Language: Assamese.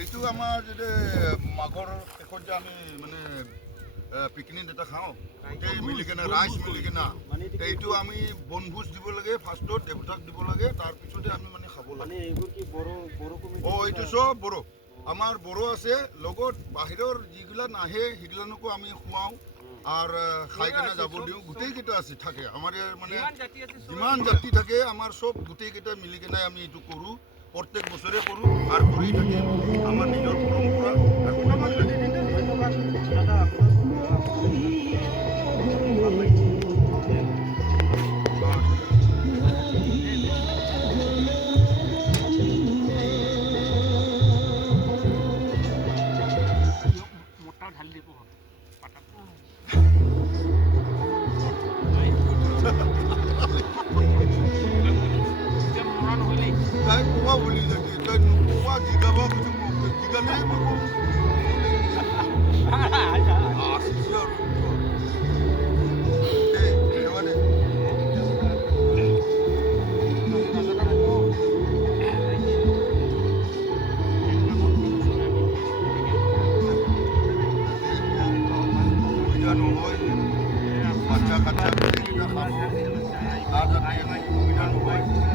এইটো আমাৰ যদি মাঘৰ শেষত যে আমি মানে পিকনিক এটা খাওঁ গোটেই মিলি কেনে ৰাইজ মিলি কেনে এইটো আমি বনভোজ দিব লাগে ফাৰ্ষ্টত দেৱতাক দিব লাগে তাৰপিছতে আমি মানে খাব লাগে এইটো চব বড়ো আমাৰ বড়ো আছে লগত বাহিৰৰ যিগিলা নাহে সেইগিলানকো আমি খুৱাওঁ আৰু খাই কেনে যাব দিওঁ গোটেইকেইটা আছে থাকে আমাৰ মানে যিমান জাতি থাকে আমাৰ চব গোটেইকেইটা মিলি কেনে আমি এইটো কৰোঁ প্ৰত্যেক বছৰে কৰোঁ আৰু কৰি থাকিম আমাৰ নিজৰ পৰম্পৰা তাই কোৱা বুলি থাকে তাই নোকোৱা জিগাব জিগালে বাচ্চা কাচ্চা খাব আৰ সুবিধা নহয়